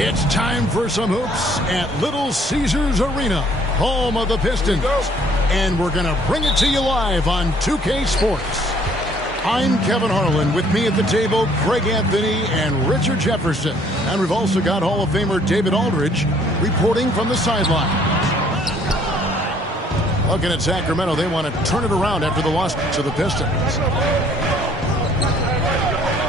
It's time for some hoops at Little Caesars Arena, home of the Pistons. And we're going to bring it to you live on 2K Sports. I'm Kevin Harlan. With me at the table, Craig Anthony and Richard Jefferson. And we've also got Hall of Famer David Aldridge reporting from the sideline. Looking at Sacramento, they want to turn it around after the loss to the Pistons.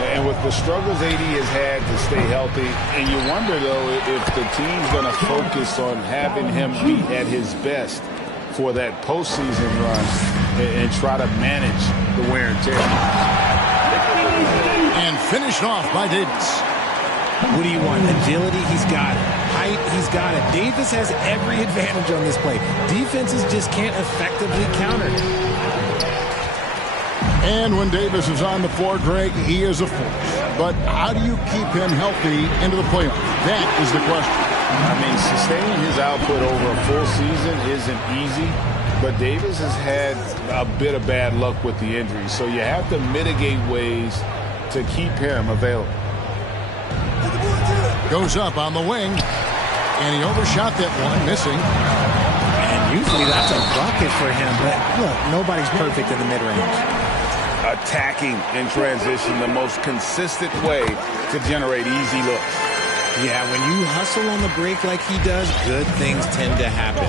And with the struggles AD has had to stay healthy, and you wonder, though, if the team's going to focus on having him be at his best for that postseason run and try to manage the wear and tear. And finished off by Davis. What do you want? Agility? He's got it. Height? He's got it. Davis has every advantage on this play. Defenses just can't effectively counter it. And when Davis is on the floor, Greg, he is a force. But how do you keep him healthy into the playoffs? That is the question. I mean, sustaining his output over a full season isn't easy, but Davis has had a bit of bad luck with the injury. So you have to mitigate ways to keep him available. Goes up on the wing, and he overshot that one, missing. And usually that's a bucket for him, but look, nobody's perfect in the mid-range. Attacking in transition, the most consistent way to generate easy looks. Yeah, when you hustle on the break like he does, good things tend to happen.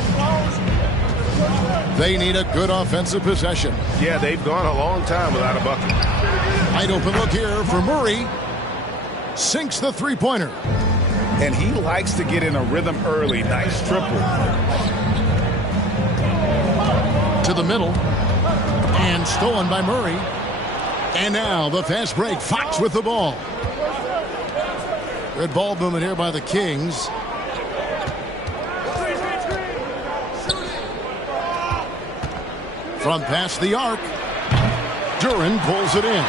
They need a good offensive possession. Yeah, they've gone a long time without a bucket. Wide open look here for Murray. Sinks the three-pointer. And he likes to get in a rhythm early. Nice triple. To the middle. And stolen by Murray. And now the fast break. Fox with the ball. Good ball movement here by the Kings. From past the arc. Duren pulls it in.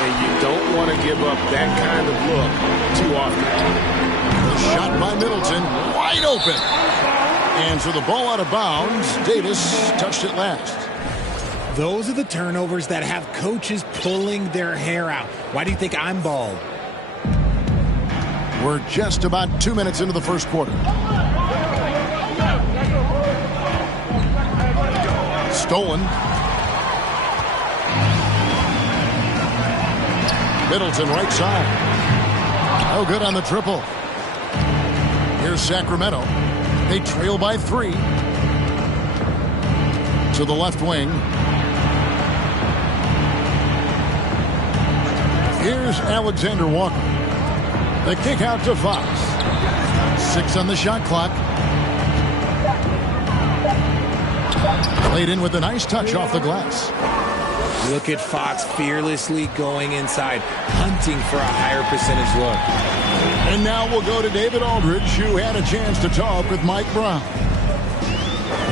And you don't want to give up that kind of look too often. The shot by Middleton. Wide open. And so the ball out of bounds. Davis touched it last. Those are the turnovers that have coaches pulling their hair out. Why do you think I'm bald? We're just about 2 minutes into the first quarter. Stolen. Middleton right side. No good on the triple. Here's Sacramento. They trail by 3. To the left wing. Here's Alexander Walker. The kick out to Fox. 6 on the shot clock. Played in with a nice touch off the glass. Look at Fox fearlessly going inside, hunting for a higher percentage look. And now we'll go to David Aldridge, who had a chance to talk with Mike Brown.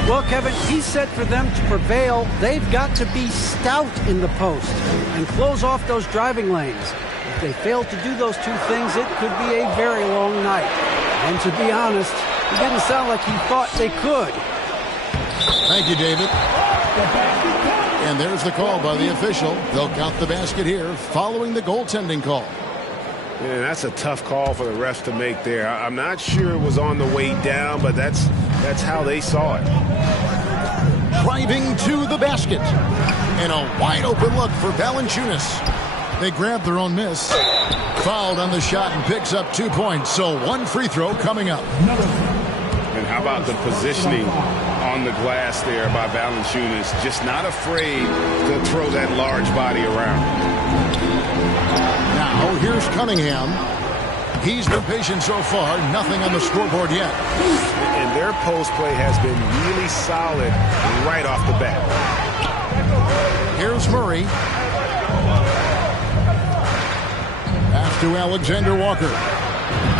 Well, Kevin, he said for them to prevail, they've got to be stout in the post and close off those driving lanes. If they fail to do those two things, it could be a very long night. And to be honest, it didn't sound like he thought they could. Thank you, David. And there's the call by the official. They'll count the basket here following the goaltending call. Yeah, that's a tough call for the refs to make there. I'm not sure it was on the way down, but that's how they saw it. Driving to the basket. And a wide open look for Valanciunas. They grab their own miss. Fouled on the shot and picks up 2 points. So one free throw coming up. And how about the positioning on the glass there by Valanciunas? Just not afraid to throw that large body around. Now here's Cunningham. He's been patient so far. Nothing on the scoreboard yet. And their post play has been really solid right off the bat. Here's Murray. Pass to Alexander Walker.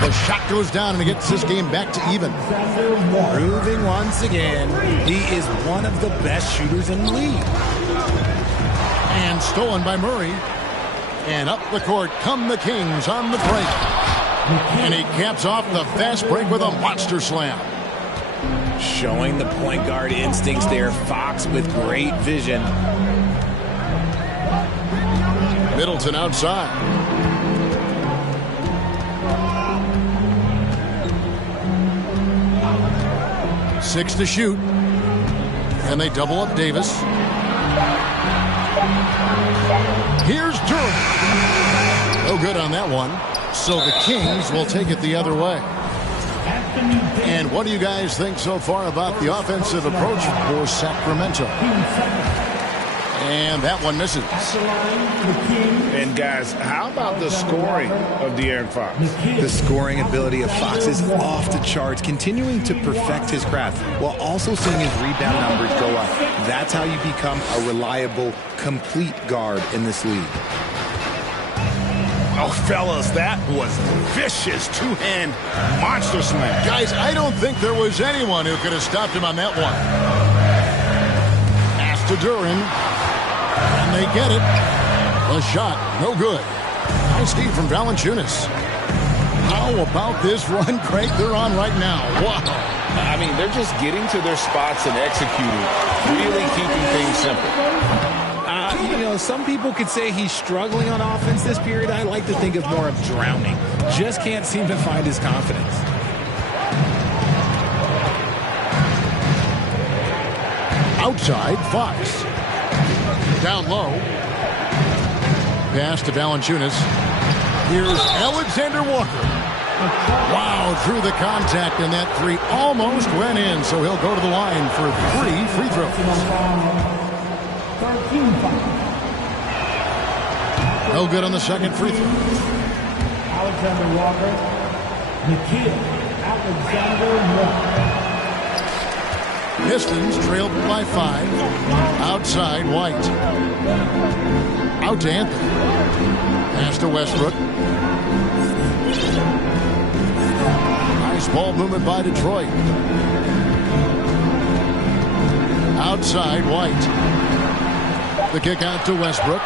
The shot goes down and it gets this game back to even. Proving once again, he is one of the best shooters in the league. And stolen by Murray. And up the court come the Kings on the break. And he caps off the fast break with a monster slam. Showing the point guard instincts there. Fox with great vision. Middleton outside. Six to shoot. And they double up Davis. Here's Durham. No good on that one. So the Kings will take it the other way. And what do you guys think so far about the offensive approach for Sacramento? And that one misses. And guys, how about the scoring of De'Aaron Fox? The scoring ability of Fox is off the charts, continuing to perfect his craft while also seeing his rebound numbers go up. That's how you become a reliable, complete guard in this league. Oh, fellas, that was vicious two-hand monster slam. Guys, I don't think there was anyone who could have stopped him on that one. Pass to Duran. And they get it. The shot, no good. Nice D from Valanciunas. How about this run, Craig, they're on right now? Wow. I mean, they're just getting to their spots and executing, really keeping things simple. You know, some people could say he's struggling on offense this period. I like to think of more of drowning. Just can't seem to find his confidence. Outside, Fox. Down low. Pass to Valanciunas. Here's Alexander Walker. Wow, through the contact, and that three almost went in, so he'll go to the line for 3 free throws. No good on the second free throw. Alexander Walker. Nickeil Alexander Walker. Pistons trailed by 5. Outside, White. Out to Anthony. Pass to Westbrook. Nice ball movement by Detroit. Outside, White. The kick out to Westbrook.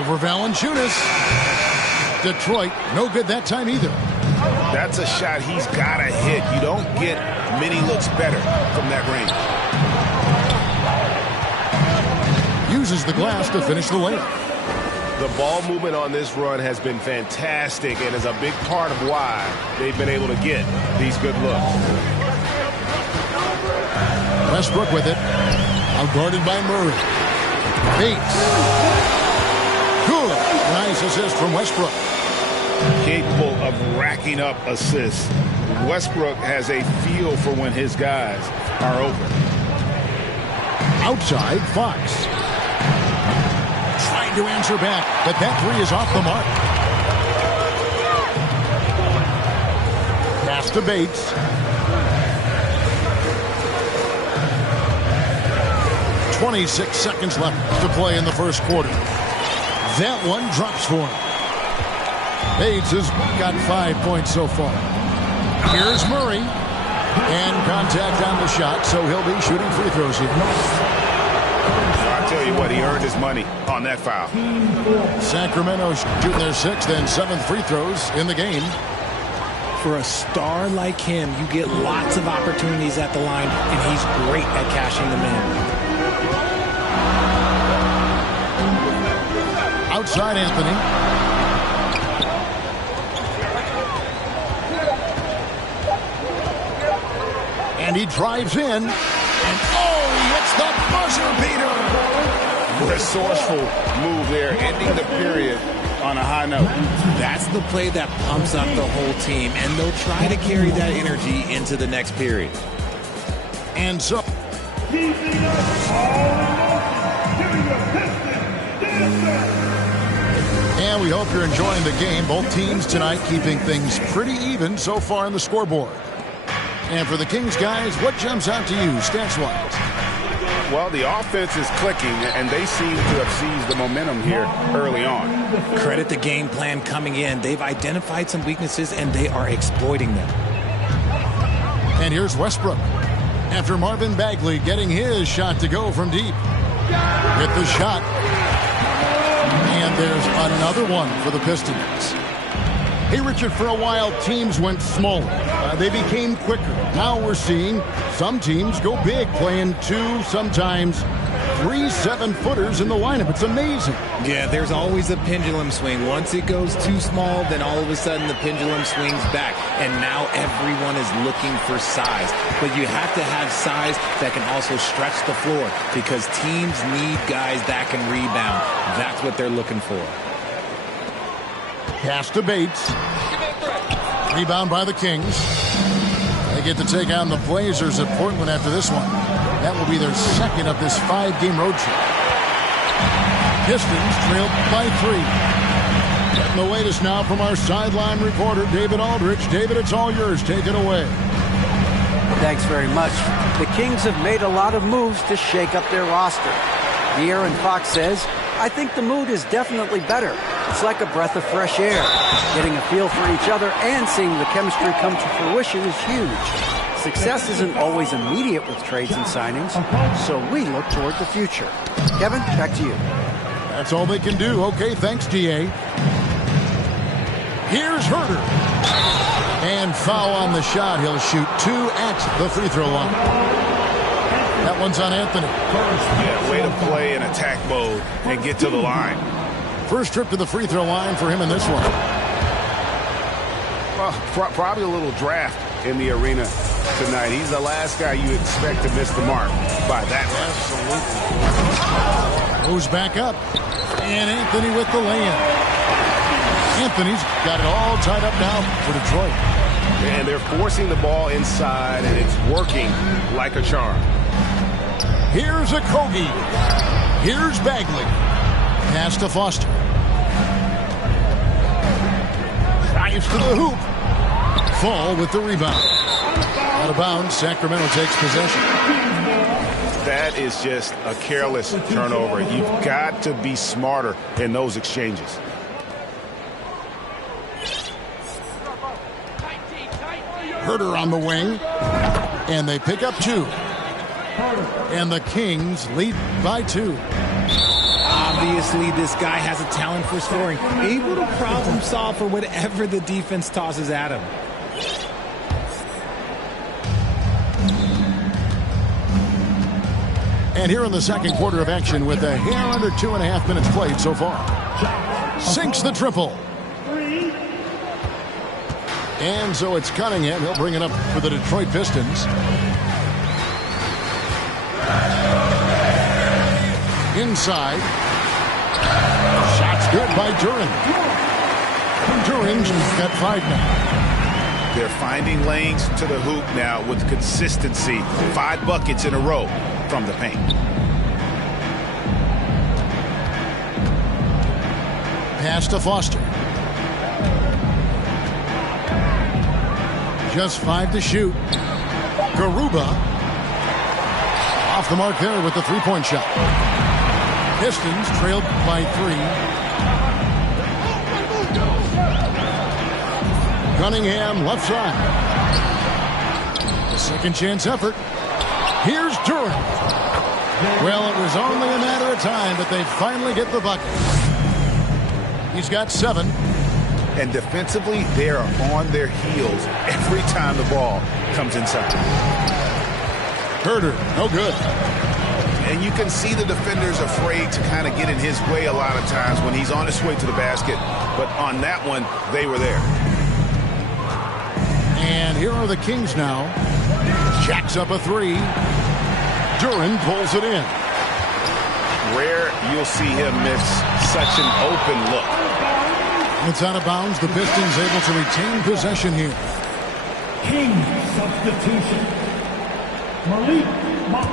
Over Valanciunas. Detroit, no good that time either. That's a shot he's got to hit. You don't get many looks better from that range. Uses the glass to finish the layup. The ball movement on this run has been fantastic and is a big part of why they've been able to get these good looks. Westbrook with it. Outguarded by Murray. Bates. Good. Nice assist from Westbrook. Capable of racking up assists. Westbrook has a feel for when his guys are open. Outside, Fox. Trying to answer back, but that three is off the mark. Pass to Bates. 26 seconds left to play in the first quarter. That one drops for him. Bates has got 5 points so far. Here's Murray. And contact on the shot, so he'll be shooting free throws here. I tell you what, he earned his money on that foul. Sacramento shooting their 6th and 7th free throws in the game. For a star like him, you get lots of opportunities at the line, and he's great at cashing them in. Outside Anthony. And he drives in. And oh, he hits the buzzer beater. Resourceful move there, ending the period on a high note. That's the play that pumps up the whole team, and they'll try to carry that energy into the next period. And so and we hope you're enjoying the game. Both teams tonight keeping things pretty even so far on the scoreboard. And for the Kings guys, what jumps out to you stats-wise? Well, the offense is clicking, and they seem to have seized the momentum here early on. Credit the game plan coming in. They've identified some weaknesses, and they are exploiting them. And here's Westbrook. After Marvin Bagley getting his shot to go from deep. Hit the shot. And there's another one for the Pistons. Hey, Richard, for a while, teams went smaller. They became quicker. Now we're seeing some teams go big, playing 2, sometimes 3 7-footers in the lineup. It's amazing. Yeah, there's always a pendulum swing. Once it goes too small, then all of a sudden the pendulum swings back. And now everyone is looking for size. But you have to have size that can also stretch the floor, because teams need guys that can rebound. That's what they're looking for. Pass to Bates. Rebound by the Kings. They get to take on the Blazers at Portland after this one. That will be their second of this 5-game road trip. Pistons trailed by 3. Getting the latest now from our sideline reporter, David Aldridge. David, it's all yours. Take it away. Thanks very much. The Kings have made a lot of moves to shake up their roster. De'Aaron Fox says, I think the mood is definitely better. It's like a breath of fresh air. Getting a feel for each other and seeing the chemistry come to fruition is huge. Success isn't always immediate with trades and signings, so we look toward the future. Kevin, back to you. That's all they can do. Okay, thanks, DA. Here's Herter. And foul on the shot. He'll shoot 2 at the free throw line. That one's on Anthony. Yeah, way to play in attack mode and get to the line. First trip to the free throw line for him in this one. Well, probably a little draft in the arena tonight. He's the last guy you expect to miss the mark by that much. Absolutely. Goes back up. And Anthony with the lay-in. Anthony's got it all tied up now for Detroit. And they're forcing the ball inside, and it's working like a charm. Here's Okogie. Here's Bagley. Pass to Foster. Drives to the hoop. Fall with the rebound. Out of bounds, Sacramento takes possession. That is just a careless turnover. You've got to be smarter in those exchanges. Herter on the wing. And they pick up 2. And the Kings lead by 2. Obviously, this guy has a talent for scoring, able to problem solve for whatever the defense tosses at him. And here in the second quarter of action with a hair under 2.5 minutes played so far. Sinks the triple. And so it's Cunningham. He'll bring it up for the Detroit Pistons. Inside. Shot's good by Duren. Duren's got 5 now. They're finding lanes to the hoop now with consistency. 5 buckets in a row from the paint. Pass to Foster. Just 5 to shoot. Garuba. Off the mark there with the three-point shot. Pistons trailed by 3. Cunningham left side. The second chance effort. Here's Duren. Well, it was only a matter of time, but they finally get the bucket. He's got 7. And defensively, they are on their heels every time the ball comes inside. Herder, no good. And you can see the defenders afraid to kind of get in his way a lot of times when he's on his way to the basket. But on that one, they were there. And here are the Kings now. Jacks up a 3. Duren pulls it in. Rare you'll see him miss such an open look. It's out of bounds. The Pistons able to retain possession here. King substitution. Malik Monk.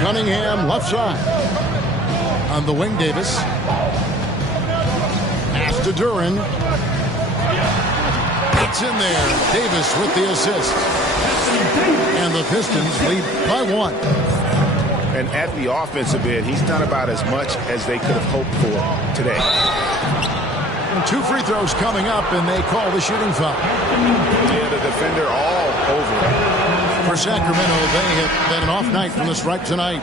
Cunningham left side. On the wing, Davis. Pass to Duren. It's in there. Davis with the assist. And the Pistons lead by 1. And at the offensive end, he's done about as much as they could have hoped for today. 2 free throws coming up, and they call the shooting foul. Yeah, the defender all over it. For Sacramento, they have had an off night from the stripe tonight.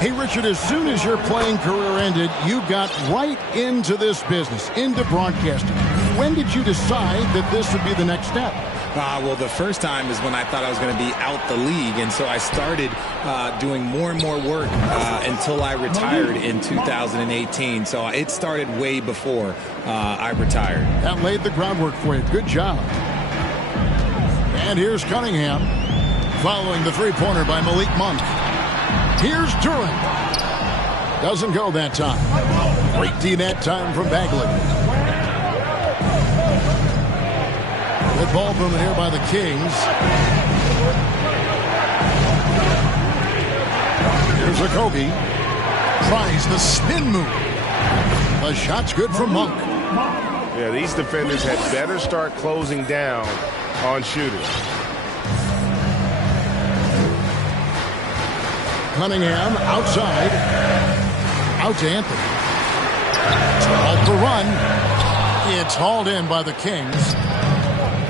Hey, Richard, as soon as your playing career ended, you got right into this business, into broadcasting. When did you decide that this would be the next step? Well, the first time is when I thought I was going to be out the league, and so I started doing more and more work until I retired in 2018. So it started way before I retired. That laid the groundwork for you. Good job. And here's Cunningham following the three-pointer by Malik Monk. Here's Duren. Doesn't go that time. Great D that time from Bagley. Good ball movement here by the Kings. Here's Okogie. Tries the spin move. The shot's good from Monk. Yeah, these defenders had better start closing down on shooters. Cunningham outside. Out to Anthony. Off the run. It's hauled in by the Kings.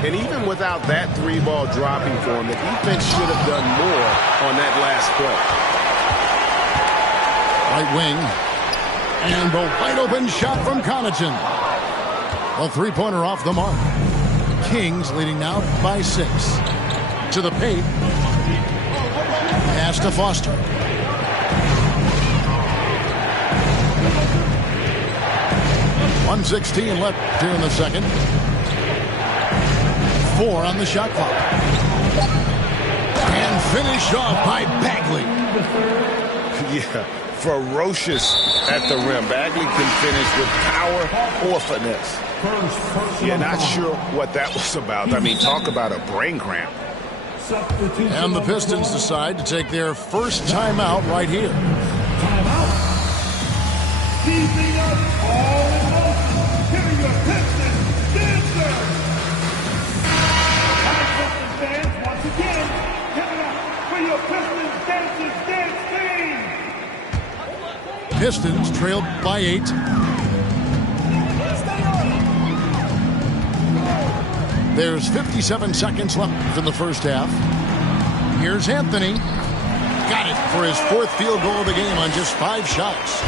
And even without that 3-ball dropping for him, the defense should have done more on that last play. Right wing. And the wide open shot from Connaughton. A three-pointer off the mark. Kings leading now by 6. To the paint. Pass to Foster. .116 left here in the second. 4 on the shot clock. And finished off by Bagley. Yeah, ferocious at the rim. Bagley can finish with power or finesse. Yeah, not sure what that was about. I mean, talk about a brain cramp. And the Pistons decide to take their first timeout right here. Timeout. Keeping up all in motion. Here are your Pistons dancers. Hi, Pistons fans, once again, give it up for your Pistons dancers dance team. Pistons trailed by 8. There's 57 seconds left in the first half. Here's Anthony. Got it for his 4th field goal of the game on just 5 shots.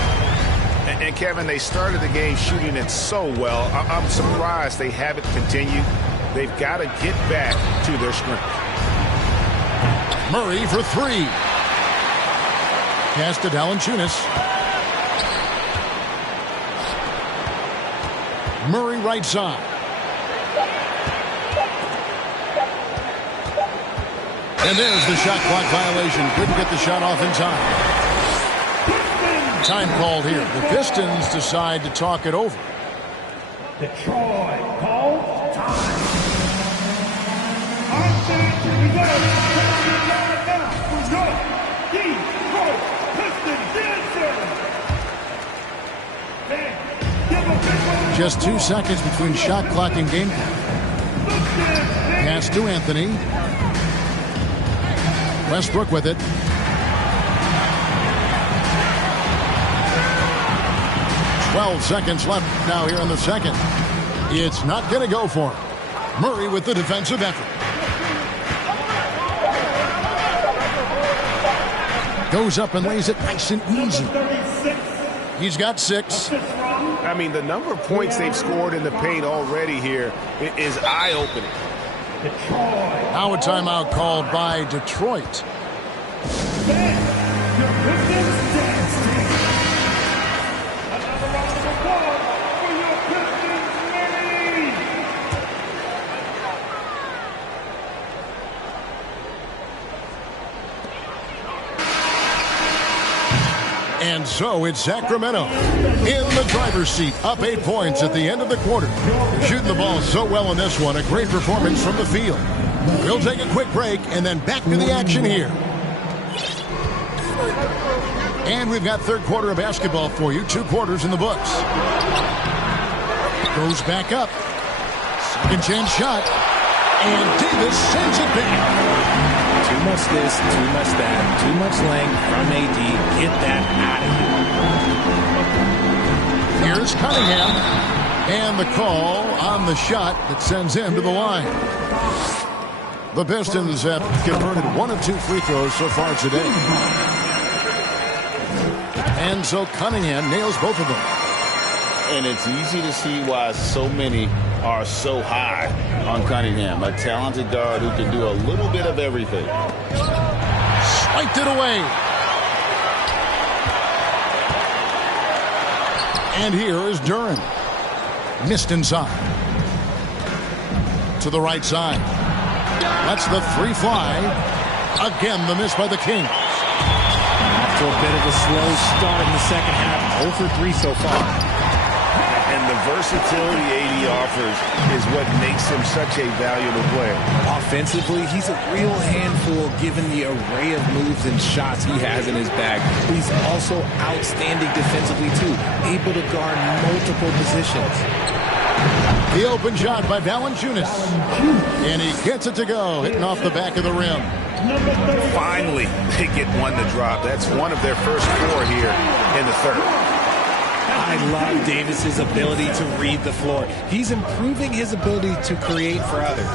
And Kevin, they started the game shooting it so well. I'm surprised they haven't continued. They've got to get back to their strength. Murray for 3. Pass to Valanciunas. Murray right side. And there's the shot clock violation. Couldn't get the shot off in time. Time called here. The Pistons decide to talk it over. Detroit calls time. Our fans here we go. Right now for your Detroit Pistons dancers. Just 2 seconds between shot clock and game clock. pass to Anthony. Westbrook with it. Seconds left now here in the second. It's not going to go for him. Murray with the defensive effort. Goes up and lays it nice and easy. He's got 6. I mean, the number of points they've scored in the paint already here is eye-opening. Now a timeout called by Detroit. And so it's Sacramento in the driver's seat, up 8 points at the end of the quarter. Shooting the ball so well in this one, a great performance from the field. We'll take a quick break and then back to the action here. And we've got third quarter of basketball for you, 2 quarters in the books. Goes back up. Second chance shot. And Davis sends it back. Too much this, too much that, too much length from AD. Get that out of here. Here's Cunningham. And the call on the shot that sends him to the line. The Pistons have converted 1 of 2 free throws so far today. And so Cunningham nails both of them. And it's easy to see why so many are so high on Cunningham, a talented guard who can do a little bit of everything. Swiped it away. And here is Duren. Missed inside. To the right side. That's the 3 fly. Again, the miss by the Kings. Off to a bit of a slow start in the second half. 0 for 3 so far. And the versatility AD offers is what makes him such a valuable player. Offensively, he's a real handful given the array of moves and shots he has in his bag. But he's also outstanding defensively, too, able to guard multiple positions. The open shot by Valanciunas. And he gets it to go, hitting off the back of the rim. Finally, they get one to drop. That's one of their first 4 here in the third. I love Davis's ability to read the floor. He's improving his ability to create for others.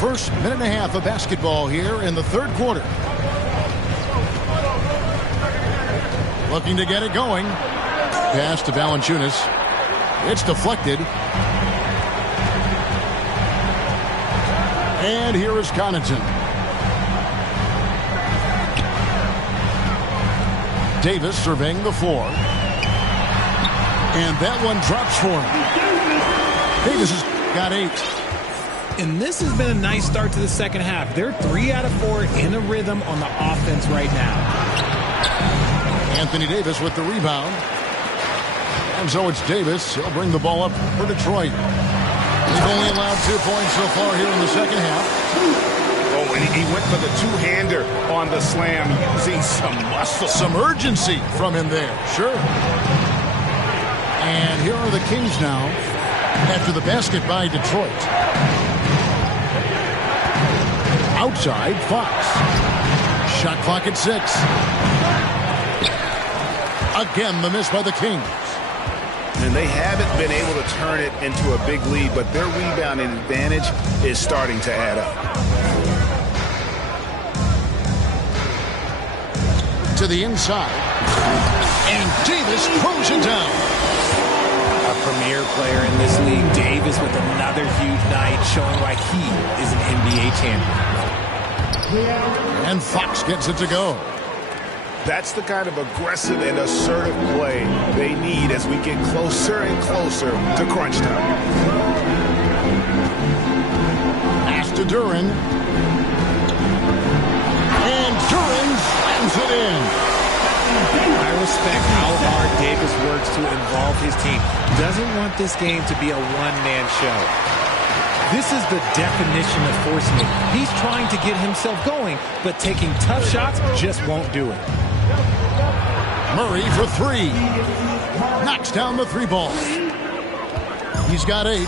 First minute and a half of basketball here in the third quarter. Looking to get it going. Pass to Valanciunas. It's deflected. And here is Connaughton. Davis surveying the floor. And that one drops for him. Davis has got 8. And this has been a nice start to the second half. They're 3 out of 4 in a rhythm on the offense right now. Anthony Davis with the rebound. And so it's Davis. He'll bring the ball up for Detroit. They've only allowed 2 points so far here in the second half. Oh, and he went for the 2-hander on the slam using some muscle. Some urgency from him there. Sure. And here are the Kings now after the basket by Detroit. Outside, Fox. Shot clock at 6. Again, the miss by the Kings. And they haven't been able to turn it into a big lead, but their rebounding advantage is starting to add up. To the inside. And Davis throws it down. A premier player in this league, Davis with another huge night, showing why he is an NBA champion. And Fox gets it to go. That's the kind of aggressive and assertive play they need as we get closer and closer to crunch time. Pass to Duren. And Duren slams it in. I respect how hard Davis works to involve his team. Doesn't want this game to be a one-man show. This is the definition of forcing it. He's trying to get himself going, but taking tough shots just won't do it. Murray for 3. Knocks down the 3 ball. He's got 8.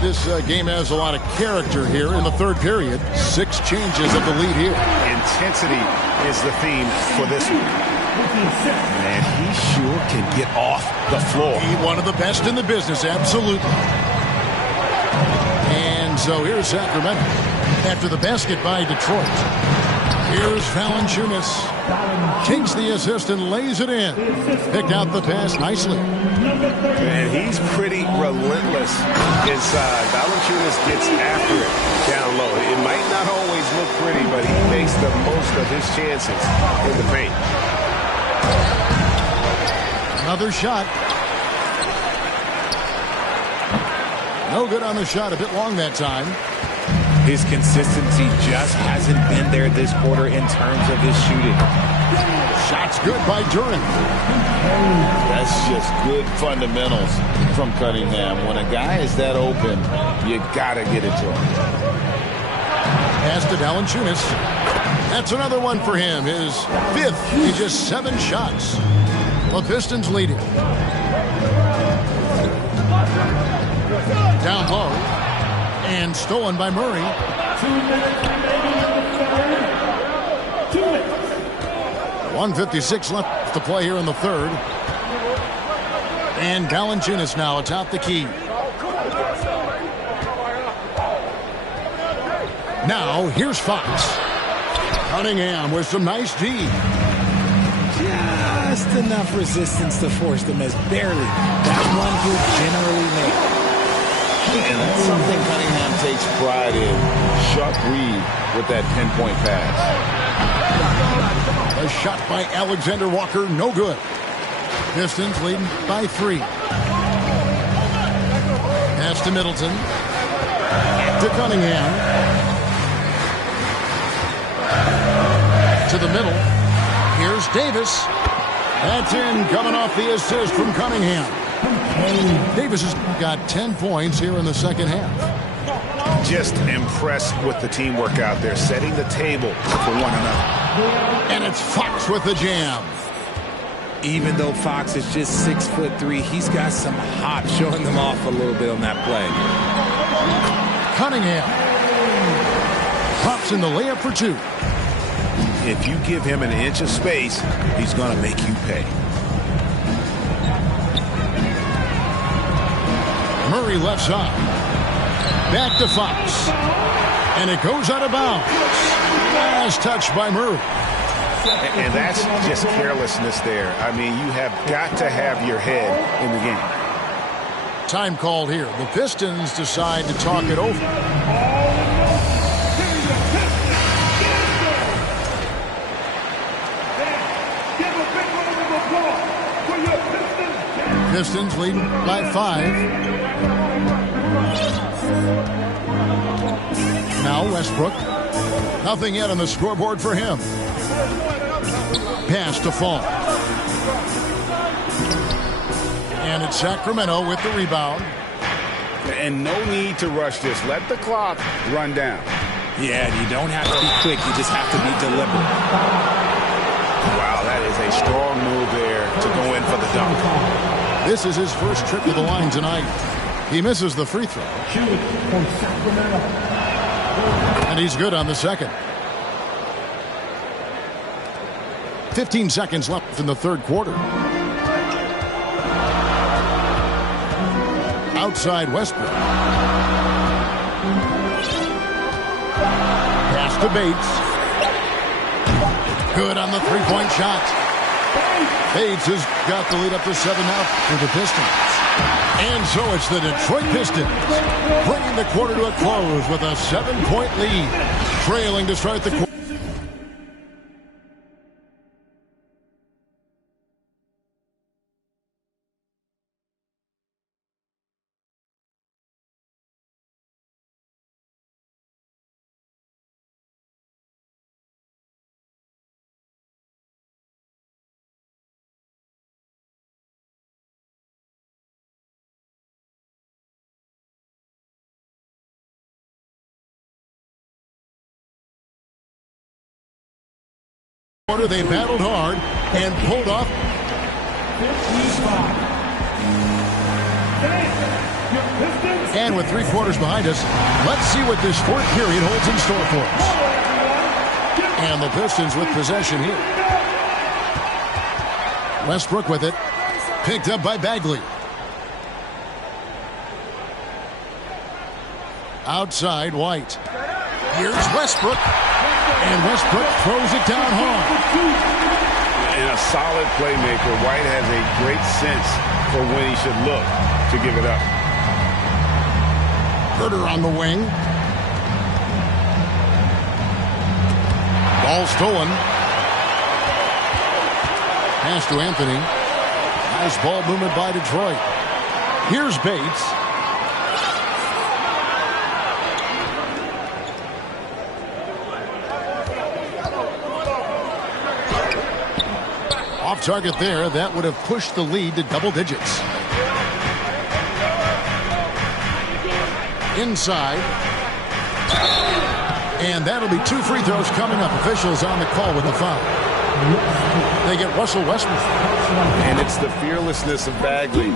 This game has a lot of character here in the third period. 6 changes of the lead here. Intensity is the theme for this one. And he sure can get off the floor. He's one of the best in the business, absolutely. And so here's Sacramento after the basket by Detroit. Here's Valanciunas. Takes the assist and lays it in. Picked out the pass nicely. And he's pretty relentless inside. Valanciunas gets after it down low. It might not always look pretty, but he makes the most of his chances in the paint. Another shot. No good on the shot. A bit long that time. His consistency just hasn't been there this quarter in terms of his shooting. Shot's good by Duren. That's just good fundamentals from Cunningham. When a guy is that open, you got to get it to him. Pass to Valanciunas. That's another one for him. His 5th in just 7 shots. The Pistons leading. Down low. And stolen by Murray. 1:56 left to play here in the third. And Valanciunas now atop the key. Now here's Fox. Cunningham with some nice D. Just enough resistance to force them as barely that one he'll generally make. And that's something Cunningham takes pride in. Sharp read with that pinpoint pass. A shot by Alexander Walker, no good. Pistons leading by 3. Pass to Middleton. To Cunningham. To the middle. Here's Davis. That's in, coming off the assist from Cunningham. Davis has got 10 points here in the second half. Just impressed with the teamwork out there, setting the table for one another. And it's Fox with the jam. Even though Fox is just 6'3", he's got some hop, showing them off a little bit on that play. Cunningham pops in the layup for 2. If you give him an inch of space, he's going to make you pay. Murray left side. Back to Fox. And it goes out of bounds. Last touch by Murray. And that's just carelessness there. I mean, you have got to have your head in the game. Time called here. The Pistons decide to talk it over. Pistons leading by 5. Now Westbrook. Nothing yet on the scoreboard for him. Pass to Fall. And it's Sacramento with the rebound. And no need to rush this. Let the clock run down. Yeah, you don't have to be quick. You just have to be deliberate. Wow, that is a strong move there to go in for the dunk. This is his first trip to the line tonight. He misses the free throw. And he's good on the second. 15 seconds left in the third quarter. Outside Westbrook. Pass to Bates. Good on the three-point shot. Bates has got the lead up to 7 now for the Pistons. And so it's the Detroit Pistons bringing the quarter to a close with a 7-point lead, trailing to start the quarter. They battled hard and pulled off. And with 3 quarters behind us, let's see what this fourth period holds in store for us. And the Pistons with possession here. Westbrook with it. Picked up by Bagley. Outside, White. Here's Westbrook. And Westbrook throws it down hard. And a solid playmaker. White has a great sense for when he should look to give it up. Herter on the wing. Ball stolen. Pass to Anthony. Nice ball movement by Detroit. Here's Bates. Off target there. That would have pushed the lead to double digits. Inside. And that'll be 2 free throws coming up. Officials on the call with the foul. They get Russell Westbrook. And it's the fearlessness of Bagley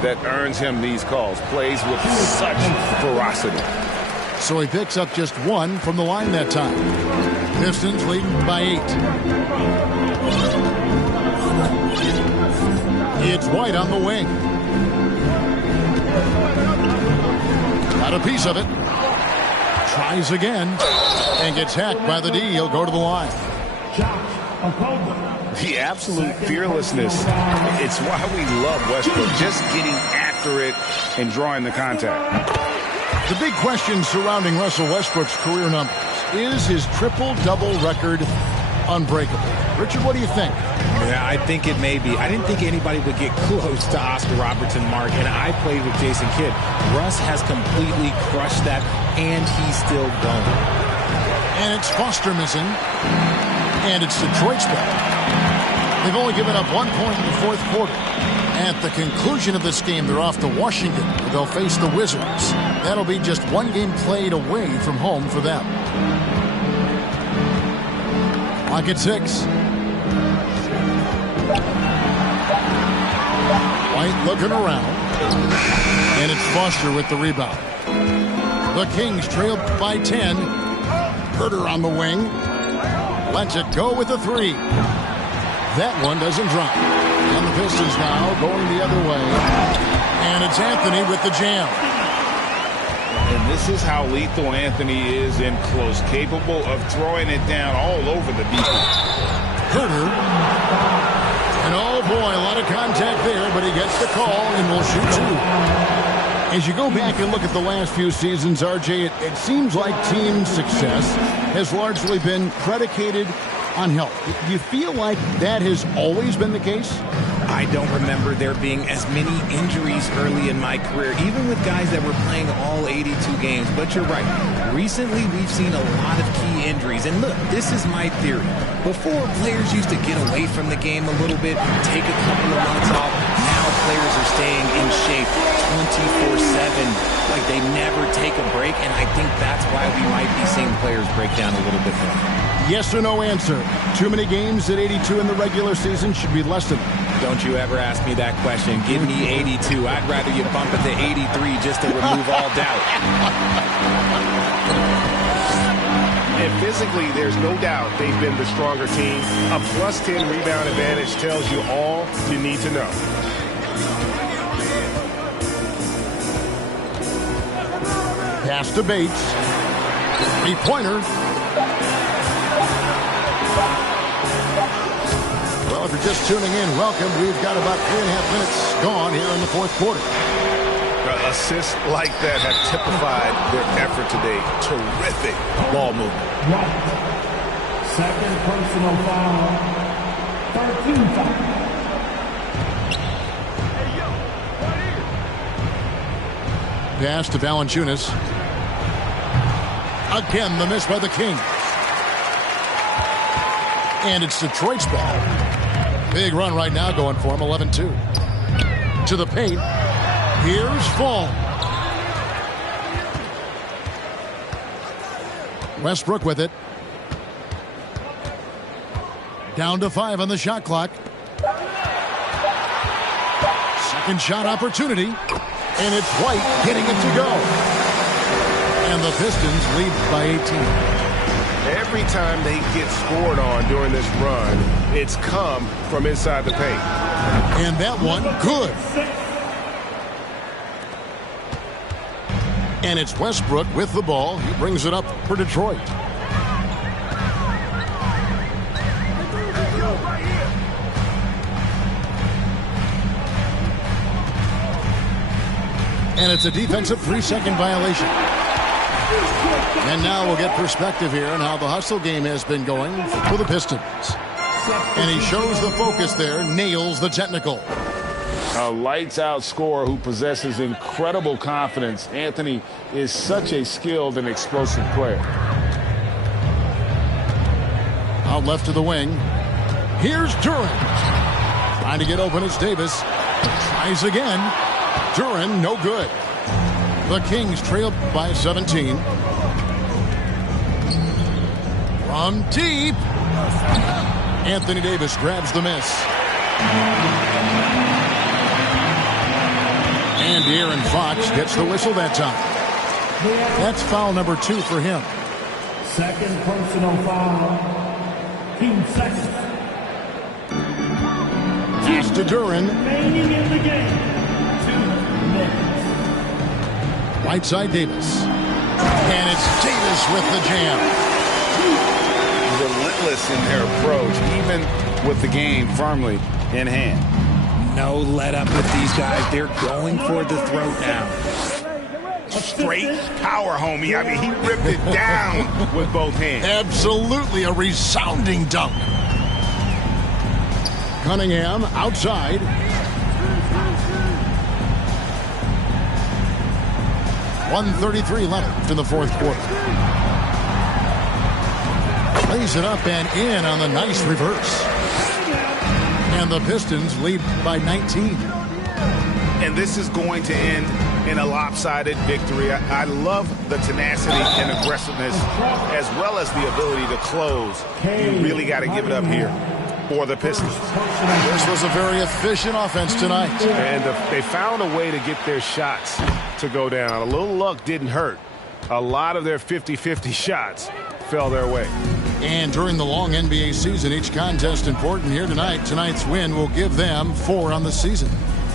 that earns him these calls. Plays with such ferocity. So he picks up just 1 from the line that time. Pistons leading by 8. It's White on the wing. Got a piece of it. Tries again. And gets hacked by the D. He'll go to the line. The absolute fearlessness. It's why we love Westbrook. Just getting after it and drawing the contact. The big question surrounding Russell Westbrook's career numbers. Is his triple-double record unbreakable? Richard, what do you think? Yeah, I think it may be. I didn't think anybody would get close to Oscar Robertson, Mark, and I played with Jason Kidd. Russ has completely crushed that, and he's still going. And it's Foster missing. And it's Detroit's ball. They've only given up 1 point in the fourth quarter. At the conclusion of this game, they're off to Washington, where they'll face the Wizards. That'll be just 1 game played away from home for them. Clock at 6. White looking around. And it's Foster with the rebound. The Kings trail by 10. Herter on the wing. Lets it go with a 3. That one doesn't drop. And the Pistons now going the other way. And it's Anthony with the jam. And this is how lethal Anthony is in close, capable of throwing it down all over the defense. Herter. And oh boy, a lot of contact there, but he gets the call and will shoot 2. As you go back and look at the last few seasons, RJ, it seems like team success has largely been predicated on health. Do you feel like that has always been the case? I don't remember there being as many injuries early in my career, even with guys that were playing all 82 games. But you're right. Recently, we've seen a lot of key injuries. And look, this is my theory. Before, players used to get away from the game a little bit, take a couple of months off. Now players are staying in shape 24/7, like they never take a break. And I think that's why we might be seeing players break down a little bit more. Yes or no answer. Too many games at 82 in the regular season should be lessened. Don't you ever ask me that question. Give me 82. I'd rather you bump it to 83 just to remove all doubt. And physically, there's no doubt they've been the stronger team. A +10 rebound advantage tells you all you need to know. Pass to Bates. 3-pointer. Well, if you're just tuning in, welcome. We've got about 3.5 minutes gone here in the fourth quarter. Assists like that have typified their effort today. Terrific ball movement. Second personal foul. 13 foul. Pass to Valanciunas. Again, the miss by the Kings. And it's Detroit's ball. Big run right now going for him, 11-2. To the paint. Here's Fall. Westbrook with it. Down to 5 on the shot clock. Second shot opportunity. And it's White getting it to go. And the Pistons lead by 18. Every time they get scored on during this run, it's come from inside the paint. And that one, good. And it's Westbrook with the ball. He brings it up for Detroit. And it's a defensive 3-second violation. And now we'll get perspective here on how the hustle game has been going for the Pistons. And he shows the focus there, nails the technical. A lights-out scorer who possesses incredible confidence. Anthony is such a skilled and explosive player. Out left to the wing. Here's Duren. Trying to get open, it's Davis. Tries again. Duren, no good. The Kings trail by 17. From deep. Anthony Davis grabs the miss. And De'Aaron Fox gets the whistle that time. That's foul number 2 for him. Second personal foul. Team second. Pass to Duren. Remaining in the game. 2 minutes. Right side Davis. And it's Davis with the jam. Relentless in their approach, even with the game firmly in hand. No let up with these guys. They're going for the throat now. Straight power, homie. I mean, he ripped it down with both hands. Absolutely a resounding dunk. Cunningham outside. .133 left in the fourth quarter. Plays it up and in on the nice reverse. And the Pistons lead by 19. And this is going to end in a lopsided victory. I love the tenacity and aggressiveness as well as the ability to close. You really got to give it up here for the Pistons. This was a very efficient offense tonight. And they found a way to get their shots to go down. A little luck didn't hurt. A lot of their 50-50 shots fell their way. And during the long NBA season, each contest important here tonight. Tonight's win will give them 4 on the season.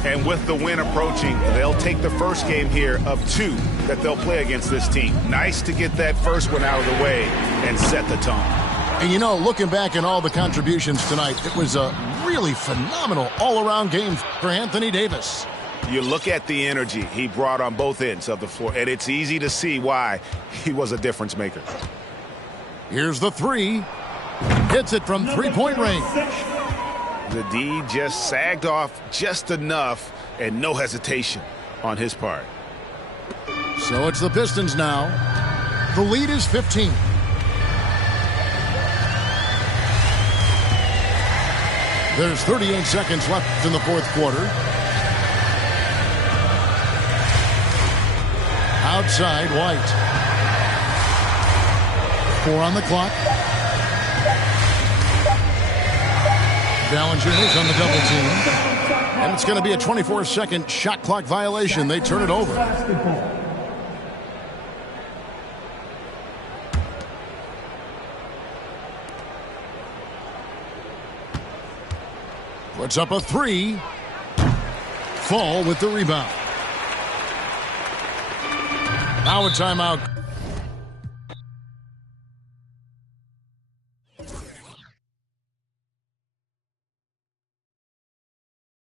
And with the win approaching, they'll take the first game here of 2 that they'll play against this team. Nice to get that first one out of the way and set the tone. And you know, looking back at all the contributions tonight, it was a really phenomenal all-around game for Anthony Davis. You look at the energy he brought on both ends of the floor, and it's easy to see why he was a difference maker. Here's the 3. Hits it from three-point range. The D just sagged off just enough and no hesitation on his part. So it's the Pistons now. The lead is 15. There's 38 seconds left in the fourth quarter. Outside, White. 4 on the clock. Ballinger is on the double team. And it's going to be a 24-second shot clock violation. They turn it over. Puts up a 3. Fall with the rebound. Now a timeout.